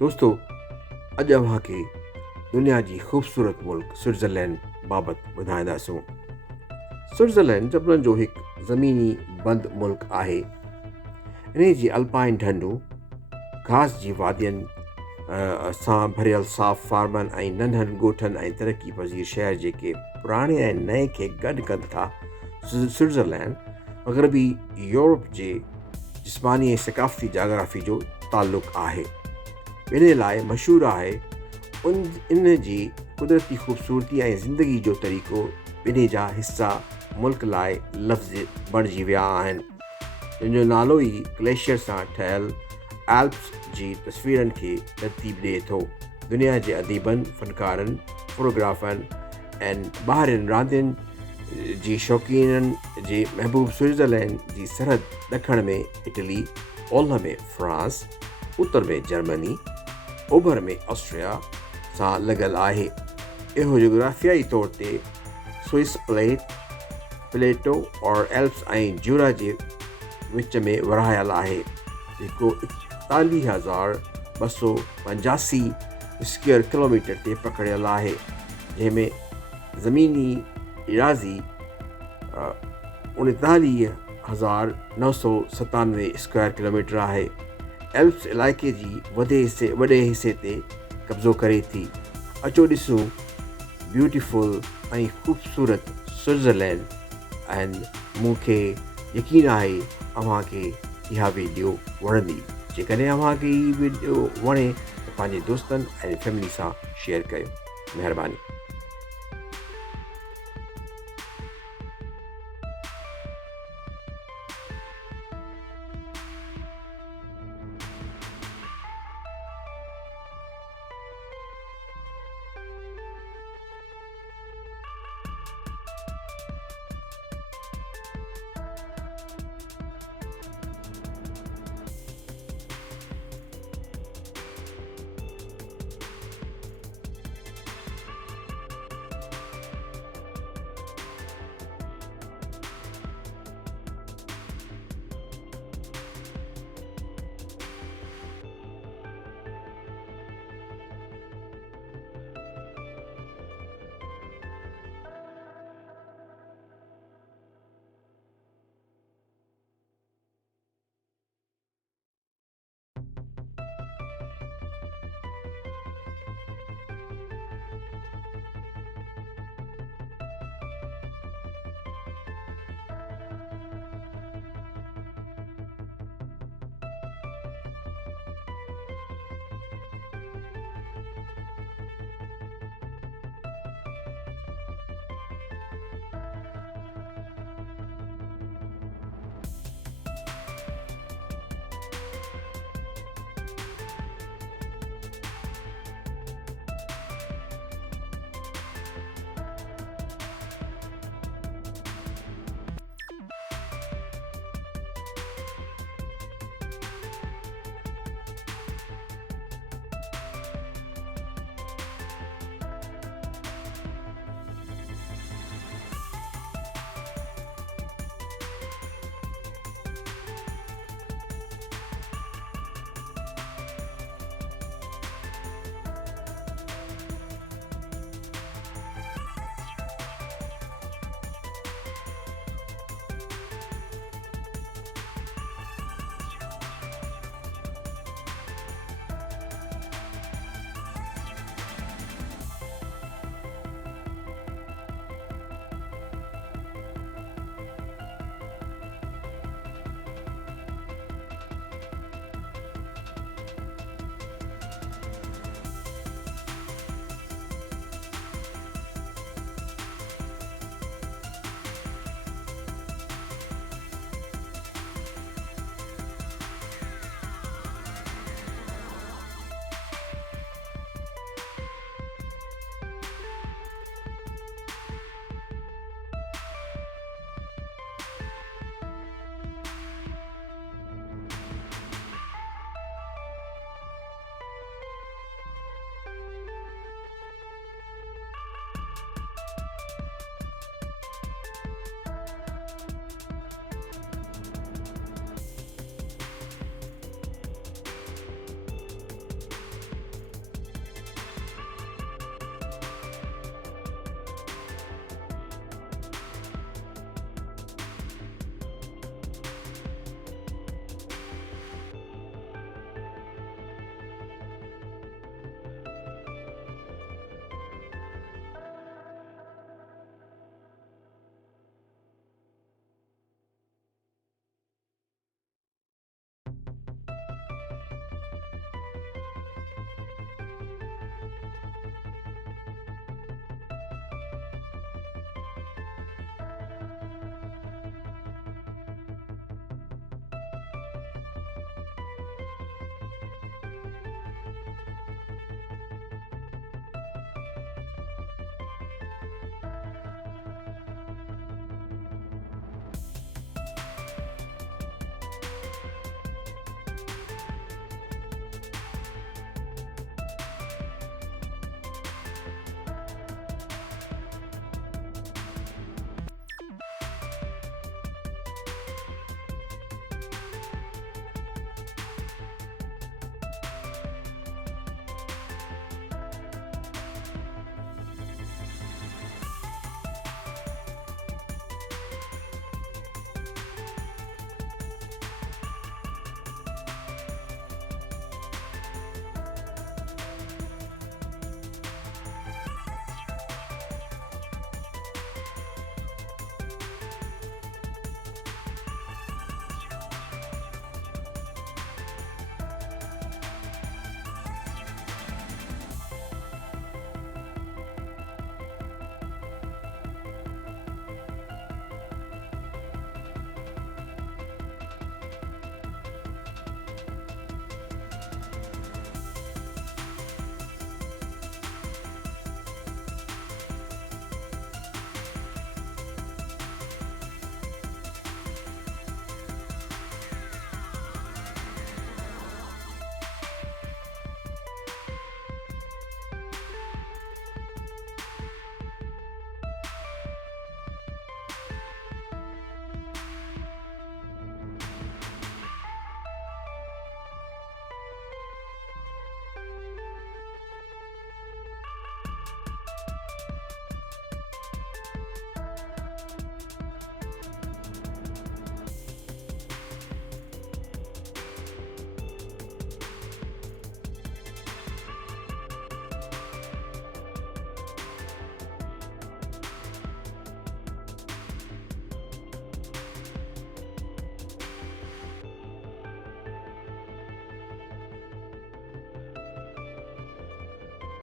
दोस्तों, अॼु अव्हांखे दुनिया जी ख़ूबसूरत मुल्क स्विट्ज़रलैंड बाबति ॿुधाईंदासूं। स्विट्ज़रलैंड जबलनि जो हिकु ज़मीनी बंदि मुल्क आहे। इन जी अल्पाइन ढंढूं, घास जी वादियुनि सां भरियल साफ़ फार्मनि ऐं नंढनि ॻोठनि ऐं तरक़ी पज़ीर शहर जेके पुराणे ऐं नए खे गॾु कनि था। स्विट्ज़रलैंड मग़रबी यूरोप जे जिस्मानी ऐं सक़ाफ़ती जाग्राफ़ी जो ताल्लुक़ु आहे। ॿिन्ही लाइ मशहूरु आहे। इन जी कुदरती ख़ूबसूरती ऐं ज़िंदगी जो तरीक़ो ॿिन्ही जा हिसा मुल्क लाइ लफ़्ज़ बणिजी विया आहिनि, जंहिंजो नालो ई ग्लेशियर सां ठहियल एल्प्स जी तस्वीरनि खे तरतीब ॾिए थो। दुनिया जे अदीबनि, फ़नकारनि, फोटोग्राफ़रनि ऐं ॿाहिरियुनि रांदियुनि जी शौक़ीननि जे महबूब स्विट्ज़रलैंड जी सरहद ॾखण में इटली, ओलह में फ्रांस, उत्तर में जर्मनी, ओभर में ऑस्ट्रिया सां लॻल आहे। इहो जोग्राफियाई तौर ते स्विस प्लेटो और एल्प्स ऐं ज्यूरा जे विच में विरहायल आहे, जेको 41,285 स्क्वायर किलोमीटर ते पकड़ियल आहे, जंहिंमें ज़मीनी इराज़ी 39,997 स्क्वायर किलोमीटर आहे। एल्प्स इलाइक़े जी वॾे हिसे ते कब्ज़ो करे थी। अचो ॾिसूं ब्यूटीफुल ऐं ख़ूबसूरत स्विट्ज़रलैंड। ऐं मूंखे यकीन आहे अव्हांखे इहा वीडियो वणंदी। जेकॾहिं अव्हांखे हीअ वीडियो वणे त पंहिंजे दोस्तनि ऐं फैमिली सां शेयर कयो। महिरबानी।